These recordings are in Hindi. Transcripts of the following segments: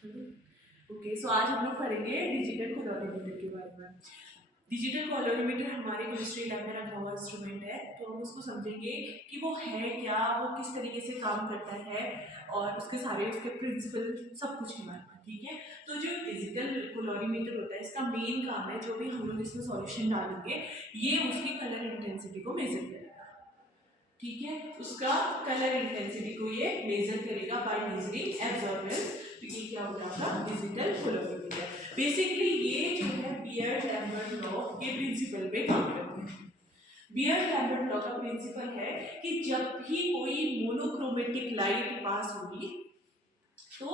ओके, सो आज हम लोग पढ़ेंगे डिजिटल कैलोरीमीटर के बारे में। डिजिटल कैलोरीमीटर हमारे केमिस्ट्री लैब में रखा हुआ इंस्ट्रूमेंट है, तो हम उसको समझेंगे कि वो है क्या, वो किस तरीके से काम करता है और उसके सारे उसके प्रिंसिपल सब कुछ है हमारे पास। ठीक है, तो जो डिजिटल कैलोरीमीटर होता है इसका मेन काम है, जो भी हम लोग इसमें सॉल्यूशन डालेंगे ये उसकी कलर इंटेंसिटी को मेजर करेगा। ठीक है, उसका कलर इंटेंसिटी को ये मेजर करेगा बाय मेजरिंग एब्जॉर्बेंस। तो ये क्या हो जाएगा, डिजिटल कैलोरीमीटर। बेसिकली ये जो है बियर्ड-लैम्बर्ट लॉ के प्रिंसिपल पे काम करते हैं। बियर्ड-लैम्बर्ट लॉ का प्रिंसिपल है कि जब भी कोई मोनोक्रोमेटिक लाइट पास होगी, तो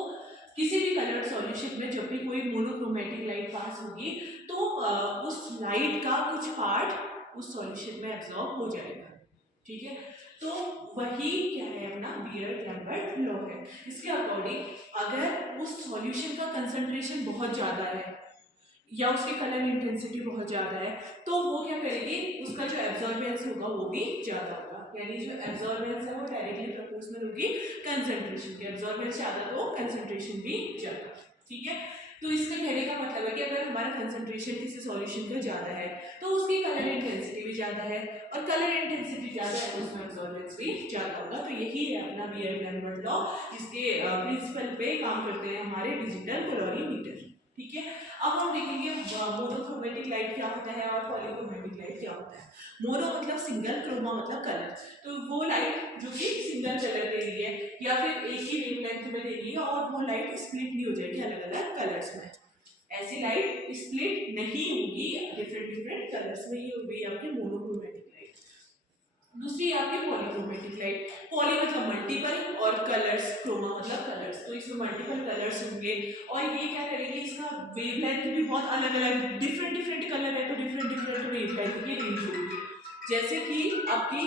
किसी भी कलर सॉल्यूशन में जब भी कोई मोनोक्रोमेटिक लाइट पास होगी तो उस लाइट का कुछ पार्ट उस सॉल्यूशन में एब्जॉर्ब हो जाएगा। ठीक है, तो वही क्या है अपना बियर्ड-लैम्बर्ट लॉ है। इसके अकॉर्डिंग अगर उस सॉल्यूशन का कंसंट्रेशन बहुत ज़्यादा है या उसकी कलर इंटेंसिटी बहुत ज़्यादा है, तो वो क्या करेगी, उसका जो एब्जॉर्बेंस होगा वो भी ज़्यादा होगा। यानी जो एब्जॉर्बेंस है वो डायरेक्टली प्रोपोर्शनल होगी कंसंट्रेशन के। एब्जॉर्बेंस ज़्यादा तो कंसंट्रेशन भी ज़्यादा। ठीक है, तो इसमें कहने का मतलब है कि अगर हमारा कंसंट्रेशन किसी सॉल्यूशन का ज़्यादा है तो उसकी कलर इंटेंसिटी भी ज़्यादा है, और कलर इंटेंसिटी ज़्यादा है तो उसमें एब्जॉर्बेंस भी ज़्यादा होगा। तो यही है अपना बियर्ड-लैम्बर्ट लॉ, जिसके प्रिंसिपल पे काम करते हैं हमारे डिजिटल कैलोरीमीटर। ठीक है, अब हम देखेंगे मोनोक्रोमेटिक लाइट क्या होता है और पॉलीक्रोमेटिक लाइट क्या होता है। मोनो मतलब सिंगल, क्रोमा मतलब कलर। तो वो लाइट जो कि सिंगल कलर दे रही है या फिर एक ही वेवलेंथ में दे रही है और वो लाइट स्प्लिट नहीं हो जाएगी अलग अलग कलर्स में। ऐसी लाइट स्प्लिट नहीं होगी डिफरेंट डिफरेंट कलर्स में, ये हो गई आपकी मोनोक्रोमेटिक लाइट। दूसरी आपकी पॉलीक्रोमेटिक लाइट। पॉली मतलब मल्टीपल और कलर्स, क्रोमा मतलब कलर्स। तो इसमें मल्टीपल कलर्स होंगे और ये क्या करेंगे, इसका वेवलेंथ भी बहुत अलग अलग डिफरेंट डिफरेंट कलर है तो डिफरेंट डिफरेंट वेवलेंथ की रेंज होगी। जैसे कि आपकी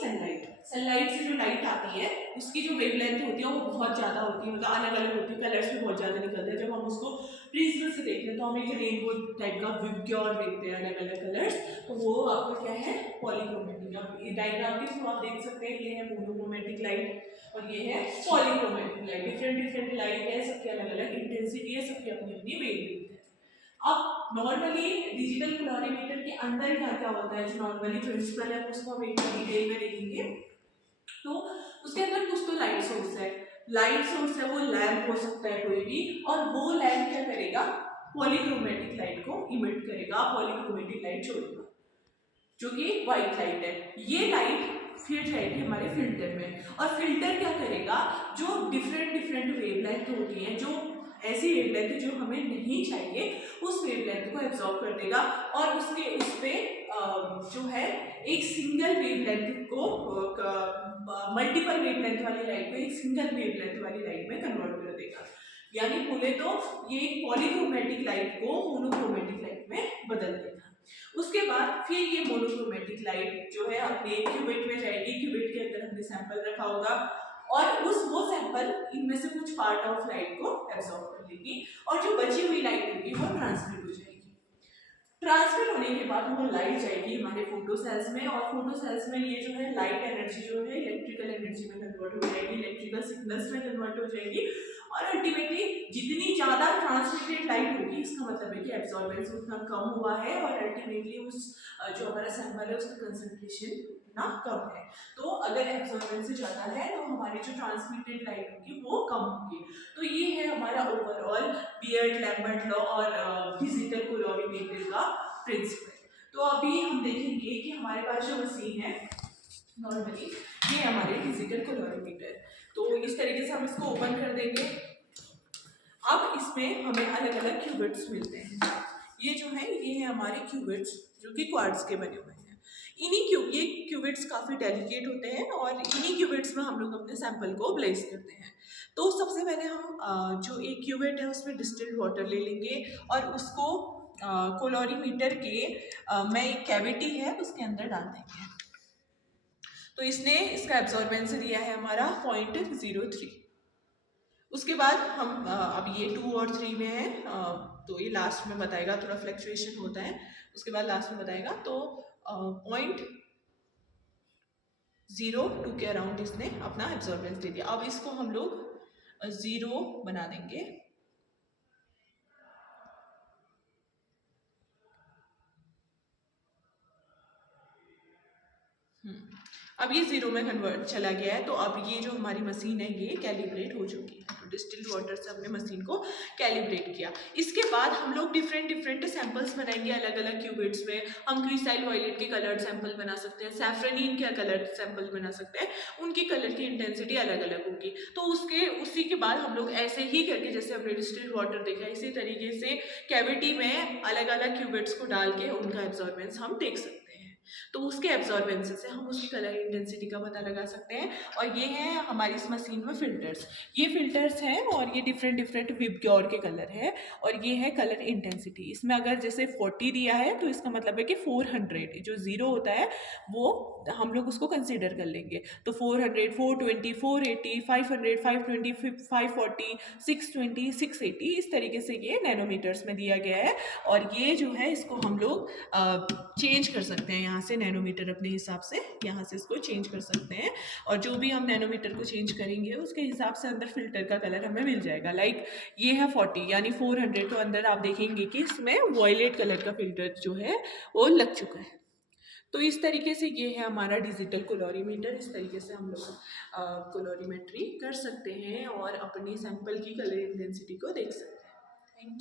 सनलाइट, सनलाइट से जो लाइट आती है उसकी जो वेवलेंथ होती है वो बहुत ज़्यादा होती है, मतलब अलग अलग होती है, कलर्स भी बहुत ज़्यादा निकलते हैं। जब हम उसको प्रिज्म से देखते हैं तो हम एक रेनबो टाइप का विग्योर देखते हैं अलग अलग कलर्स, तो वो आपका क्या है, पॉलीक्रोमेटिक। अब ये डायग्राम के थ्रू आप देख सकते हैं, ये है मोनोक्रोमेटिक लाइट और ये है polychromatic light. Different different light है, सबकी अलग अलग इंटेंसिटी है, सबकी अपनी अपनी वेवलेंथ है। अब नॉर्मली डिजिटल कैलोरीमीटर के अंदर क्या क्या होता है, जो नॉर्मली प्रिंसिपल है उसको हम एक डिटेल में देखेंगे। तो उसके अंदर कुछ तो लाइट सोर्स है, लाइट सोर्स है वो लैम्प हो सकता है कोई भी, और वो लैम्प क्या करेगा, पॉलीक्रोमेटिक लाइट को इमिट करेगा, पॉलीक्रोमेटिक लाइट छोड़ेगा जो कि व्हाइट लाइट है। ये लाइट फिर जाएगी हमारे फिल्टर में, और फिल्टर क्या करेगा, जो डिफरेंट डिफरेंट वेवलेंथ होती हैं, जो ऐसी वेवलेंथ जो हमें नहीं चाहिए उस वेवलेंथ को एब्जॉर्ब कर देगा और उसके उस पे जो है एक सिंगल वेवलेंथ को मल्टीपल वेवलेंथ वाली लाइट को एक सिंगल वेवलेंथ वाली लाइट में कन्वर्ट कर देगा। यानी बोले तो ये एक पॉलीक्रोमेटिक लाइट को मोनोक्रोमेटिक लाइट में बदल देगा। उसके बाद फिर ये मोनोक्रोमेटिक लाइट जो है अपने क्यूबिट में जाएगी, क्यूबिट के अंदर हमने सैंपल रखा होगा और वो सैंपल इनमें से कुछ पार्ट ऑफ लाइट को एब्जॉर्ब कर लेगी और जो बची हुई लाइट होगी वो ट्रांसमिट हो जाएगी। ट्रांसमिट होने के बाद वो लाइट जाएगी हमारे फोटो सेल्स में, और फोटो सेल्स में ये जो है लाइट एनर्जी जो है इलेक्ट्रिकल एनर्जी में कन्वर्ट हो जाएगी, इलेक्ट्रिकल सिग्नल्स में कन्वर्ट हो जाएगी, और अल्टीमेटली जितनी ज़्यादा ट्रांसमिटेड लाइट होगी इसका मतलब है कि एब्जॉर्बेंस उतना कम हुआ है और अल्टीमेटली उस जो हमारा सैंपल है उसका कंसंट्रेशन उतना कम है। तो अगर एब्जॉर्बेंस ज़्यादा है तो हमारी जो ट्रांसमिटेड लाइट होगी वो कम होगी। तो ये है हमारा ओवरऑल बियर्ड-लैम्बर्ट लॉ और डिजिटल कैलोरीमीटर का प्रिंसिपल। तो अभी हम देखेंगे कि हमारे पास जो मशीन है नॉर्मली, ये हमारे डिजिटल कैलोरीमीटर। तो इस तरीके से हम इसको ओपन कर देंगे। अब इसमें हमें अलग अलग क्यूबिट्स मिलते हैं। ये जो है ये है हमारे क्यूबिट्स जो कि क्वार्ट्ज के बने हुए हैं। ये क्यूबिट्स काफ़ी डेलिकेट होते हैं और इन्हीं क्यूबिट्स में हम लोग अपने सैंपल को प्लेस करते हैं। तो सबसे पहले हम जो एक क्यूबिट है उसमें डिस्टिल्ड वाटर ले लेंगे और उसको कैलोरीमीटर के में एक कैविटी है उसके अंदर डाल देंगे। तो इसने इसका एब्जॉर्बेंस दिया है हमारा 0.03। उसके बाद हम अब ये 2 और 3 में है, तो ये लास्ट में बताएगा, थोड़ा फ्लक्चुएशन होता है, उसके बाद लास्ट में बताएगा। तो 0.02 के अराउंड इसने अपना एब्जॉर्बेंस दे दिया। अब इसको हम लोग 0 बना देंगे। अब ये 0 में कन्वर्ट चला गया है, तो अब ये जो हमारी मशीन है ये कैलिब्रेट हो चुकी है। तो डिस्टिल्ड वाटर से हमने मशीन को कैलिब्रेट किया। इसके बाद हम लोग डिफरेंट डिफरेंट सैंपल्स बनाएंगे अलग अलग क्यूबिट्स में। हम क्रिस्टाइल वायलेट के कलर सैंपल बना सकते हैं, सैफ्रनीन के कलर सैंपल बना सकते हैं, उनकी कलर की इंटेंसिटी अलग अलग होगी। तो उसी के बाद हम लोग ऐसे ही करके, जैसे हमने डिस्टिल्ड वाटर देखा, इसी तरीके से कैविटी में अलग अलग क्यूबिट्स को डाल के उनका एब्जॉर्बेंस हम देख सकते हैं। तो उसके एब्जॉर्बेंस से हम उसकी कलर इंटेंसिटी का पता लगा सकते हैं। और ये है हमारी इस मशीन में फिल्टर्स। ये फिल्टर्स हैं और ये डिफरेंट डिफरेंट विबग्योर के कलर है। और ये है कलर इंटेंसिटी। इसमें अगर जैसे 40 दिया है तो इसका मतलब है कि 400, जो 0 होता है वो हम लोग उसको कंसिडर कर लेंगे। तो 400, 420, 480, 500, 520, 540, 620, 680, इस तरीके से ये नैनोमीटर्स में दिया गया है। और ये जो है इसको हम लोग चेंज कर सकते हैं यहाँ से, नैनोमीटर अपने हिसाब से यहाँ से इसको चेंज कर सकते हैं। और जो भी हम नैनोमीटर को चेंज करेंगे उसके हिसाब से अंदर फिल्टर का कलर हमें मिल जाएगा। लाइक ये है 40 यानी 400, तो अंदर आप देखेंगे कि इसमें वॉयलेट कलर का फिल्टर जो है वो लग चुका है। तो इस तरीके से ये है हमारा डिजिटल कोलोरीमीटर। इस तरीके से हम लोग कोलोरीमेट्री कर सकते हैं और अपनी सैंपल की कलर इंटेंसिटी को देख सकते हैं। Thank you.